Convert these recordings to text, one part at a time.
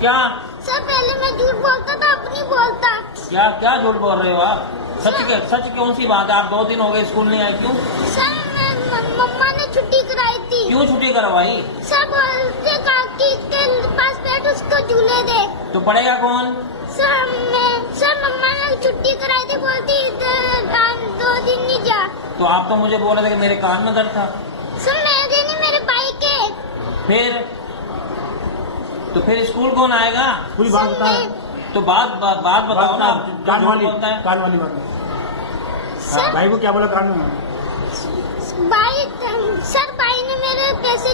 क्या सर पहले मैं झूठ बोलता था, अब नहीं बोलता। क्या क्या झूठ बोल रहे हो आप? सच कौन सी बात है? आप 2 दिन हो गए स्कूल नहीं आए, क्यों? सर मम्मा ने छुट्टी कराई थी। क्यों छुट्टी करवाई? सर बोलते काकी के पास बैठ, उसको झूले दे। तो पढ़ेगा कौन? सर मम्मा ने छुट्टी कराई थी, बोलती 2 दिन नहीं जा। तो आप तो मुझे बोल रहे थे कि मेरे कान में दर्द था। सर मेरे नहीं, मेरे भाई के। फिर तो फिर स्कूल कौन आएगा? पूरी बात बता। तो बात बताओ ना। कान वाली बोलता है कान वाली बात। सर भाई को क्या बोला कान में? भाई ने मेरे पैसे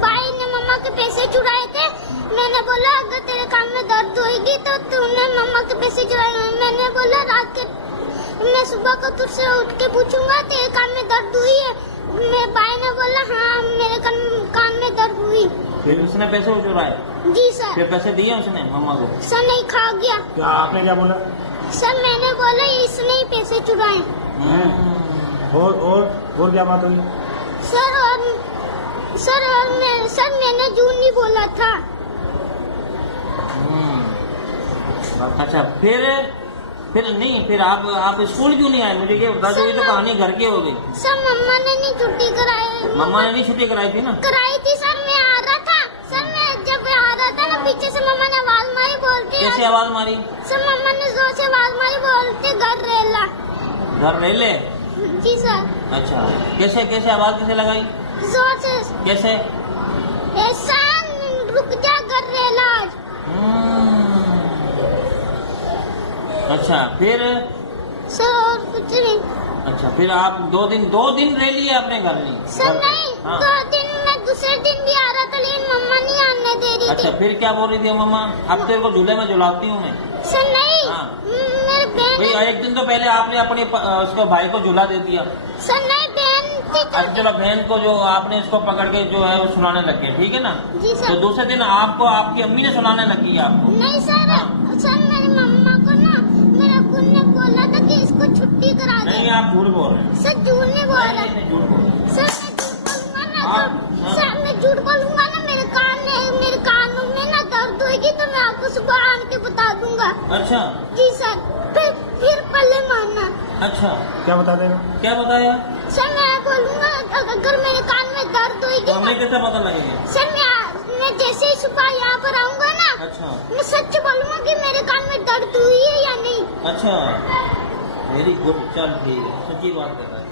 भाई ने मम्मा के पैसे चुराए थे। मैंने बोला अगर तेरे कान में दर्द होगी तो तूने मम्मा के पैसे चुराए। मैंने बोला रात के मैं सुबह को तुझसे उठ के पूछूंगा तेरे कान में दर्द हुई है। मेरे भाई ने बोला हाँ मेरे कान में दर्द हुई। फिर उसने पैसे चुराए? जी सर। फिर पैसे दिए उसने मम्मा को? सर नहीं, खा गया। क्या आपने क्या बोला? सर मैंने बोला इसने ही पैसे चुराए। और क्या बात हुई? सर मैंने झूठ नहीं बोला था। अच्छा फिर आप स्कूल क्यों नहीं आए? मुझे ये बता दो, ये तो कहानी घर की हो गई। सर मम्मा ने नहीं छुट्टी कराई। मम्मा ने नहीं छुट्टी कराई थी ना? कराई थी सर, मैं आ रहा था। सर मैं जब आ रहा था ना पीछे से मम्मा ने आवाज मारी, बोलती कैसे आवाज मारी? सर मम्मा ने जोर से आवाज मारी, बोलते घर रेला। घर रेले? जी सर। अच्छा, कैसे आवाज कैसे लगाई? जोर से। कैसे? ऐसा रुक जा घर रेला। अच्छा फिर? सर और कुछ नहीं। अच्छा फिर आप 2 दिन रह लिए अपने घर में? सर नहीं, हाँ। 2 दिन मैं दूसरे दिन भी आ रहा था लेकिन मम्मा नहीं आने दे रही अच्छा थी। फिर क्या बोल रही थी मम्मा? अब तेरे को झूले में झुलाती हूँ मैं। सर नहीं, हाँ। मेरे बहन। भाई एक दिन तो पहले आपने अपने उसको भाई को झूला दे दिया। सर नहीं, बहन थी अच्छा चलो, बहन को जो आपने इसको पकड़ के जो है वो सुनाने लग गए, ठीक है ना? जी सर। तो दूसरे दिन आपको आपकी अम्मी ने सुनाने लगी आपको? नहीं सर। हाँ। सर मेरी मम्मा को ना मेरा खुद ने बोला था कि इसको छुट्टी करा दे। नहीं, आप झूठ बोल रहे हैं। सर झूठ नहीं बोल रहा। नहीं, झूठ बोल रहे हैं। सर मैं झूठ बोलूंगा ना हाँ, तो हाँ। सर मैं झूठ बोलूंगा ना मेरे कानों में ना दर्द होगी तो मैं आपको सुबह आन के बता दूंगा। अच्छा जी सर। फिर पल्ले मारना। अच्छा, क्या बता देगा? क्या बताया? सर मैं बोलूंगा अगर मेरे कान में दर्द होगी तो हमें कैसे पता लगेगा? सर मैं जैसे ही सुबह यहाँ पर आऊंगा ना अच्छा मैं सच बोलूंगा कि मेरे कान में दर्द हुई है या नहीं। अच्छा, वेरी गुड, चल ठीक है, सच्ची बात कर रहा है।